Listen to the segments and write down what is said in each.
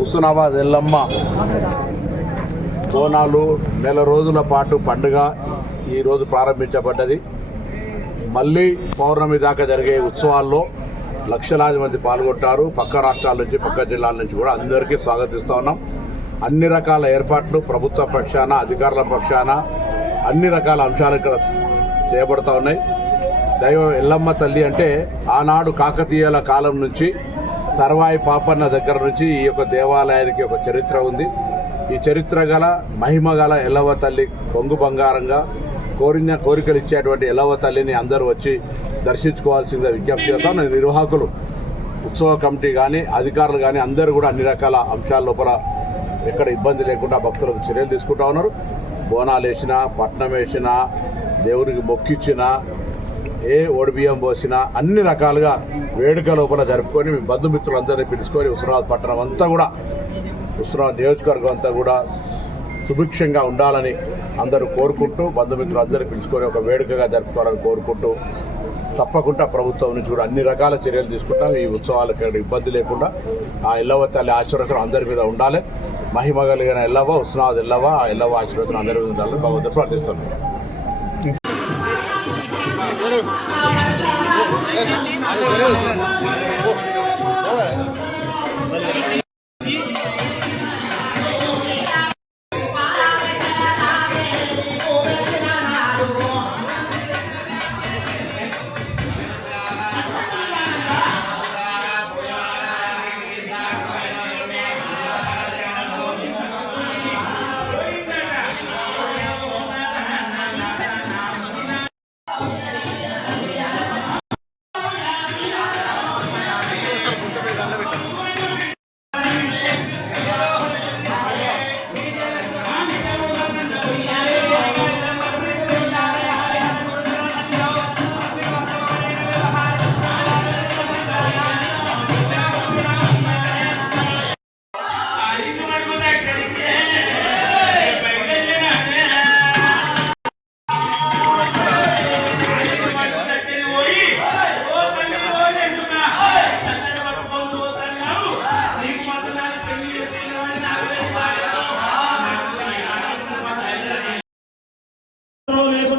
హుస్నాబాద్ ఎల్లమ్మ. బోనాలు నెల రోజుల పాటు పండుగ ఈరోజు ప్రారంభించబడ్డది. మళ్ళీ పౌర్ణమి దాకా జరిగే ఉత్సవాల్లో లక్షలాది మంది పాల్గొంటారు. పక్క రాష్ట్రాల నుంచి పక్క జిల్లాల నుంచి కూడా అందరికీ స్వాగతిస్తూ ఉన్నాం. అన్ని రకాల ఏర్పాట్లు ప్రభుత్వ పక్షాన అధికారుల పక్షాన అన్ని రకాల అంశాలు ఇక్కడ చేయబడతా ఉన్నాయి. దైవం ఎల్లమ్మ తల్లి అంటే ఆనాడు కాకతీయుల కాలం నుంచి సర్వాయి పాపన్న దగ్గర నుంచి ఈ యొక్క దేవాలయానికి ఒక చరిత్ర ఉంది. ఈ చరిత్ర గల మహిమ గల ఎల్లవ తల్లి కొంగు బంగారంగా కోరిన కోరికలు ఇచ్చేటువంటి ఎల్లవ తల్లిని అందరూ వచ్చి దర్శించుకోవాల్సిందిగా విజ్ఞప్తి చేస్తాను నిర్వాహకులు ఉత్సవ కమిటీ కానీ అధికారులు కానీ అందరూ కూడా అన్ని రకాల అంశాల లోపల ఎక్కడ ఇబ్బంది లేకుండా భక్తులకు చర్యలు తీసుకుంటా ఉన్నారు. బోనాలు వేసినా పట్నం వేసినా దేవునికి మొక్కిచ్చినా ఏ ఓడిబియ్యం పోసినా అన్ని రకాలుగా వేడుక లోపల జరుపుకొని మీ బంధుమిత్రులందరినీ పిలుచుకొని హుస్నాబాద్ పట్టణం అంతా కూడా హుస్నాబాద్ నియోజకవర్గం అంతా కూడా సుభిక్షంగా ఉండాలని అందరూ కోరుకుంటూ బంధుమిత్రులు పిలుచుకొని ఒక వేడుకగా జరుపుకోవాలని కోరుకుంటూ తప్పకుండా ప్రభుత్వం నుంచి కూడా అన్ని రకాల చర్యలు తీసుకుంటాం. ఈ ఉత్సవాలకు ఇబ్బంది లేకుండా ఆ ఎల్లవ తల్లి ఆశీర్వచనం అందరి మీద ఉండాలి. మహిమ కలిగిన ఎల్లవ ఉస్నాథ్ ఎల్లవ ఆ ఎల్లవ ఆశీర్వచనం అందరి మీద ఉండాలని భగవంతుడు ప్రార్థిస్తున్నాం 얘를 얘를 얘를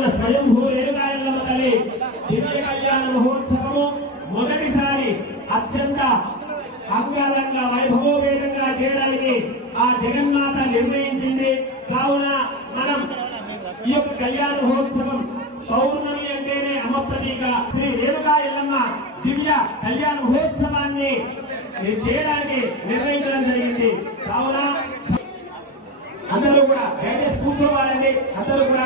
లేకుండా స్వయంభూ రేణుకాయలమ్మ తల్లి దివ్య కళ్యాణ మహోత్సవము మొదటిసారి అత్యంత అంగరంగ వైభవోపేతంగా చేయడానికి ఆ జగన్మాత నిర్ణయించింది. కావున మనం ఈ యొక్క కళ్యాణ మహోత్సవం పౌర్ణమి అంటేనే అమ్మ ప్రతీక. శ్రీ రేణుకా ఎల్లమ్మ దివ్య కళ్యాణ మహోత్సవాన్ని చేయడానికి నిర్ణయించడం జరిగింది. కావున అందరూ కూడా దయచేసి కూర్చోవాలండి. అందరూ కూడా